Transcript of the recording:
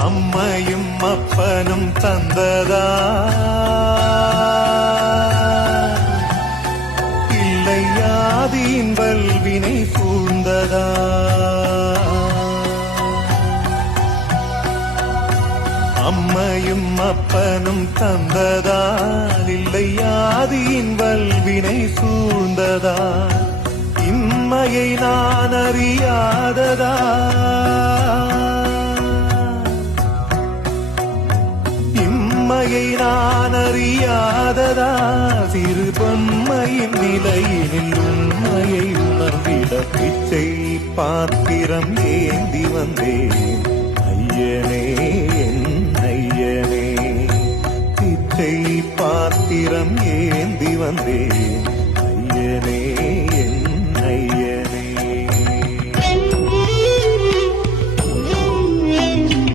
அம்மையும் அப்பனும் தந்ததா இல்லை ஆதியின் வல்வினை சூழ்ந்ததா அம்மையும் அப்பனும் தந்ததால் இல்லை ஆதியின் வல்வினை சூழ்ந்ததா இம்மையை நான் அறியாததா இம்மையை நான் அறியாததா சிறு பொம்மையின் நிலையில் உண்மையை உணர்ந்திட பிச்சை பாத்திரம் ஏந்தி வந்தேன் ஐயனே என் ஐயனே பிச்சை பாத்திரம் ஏந்தி வந்தேன்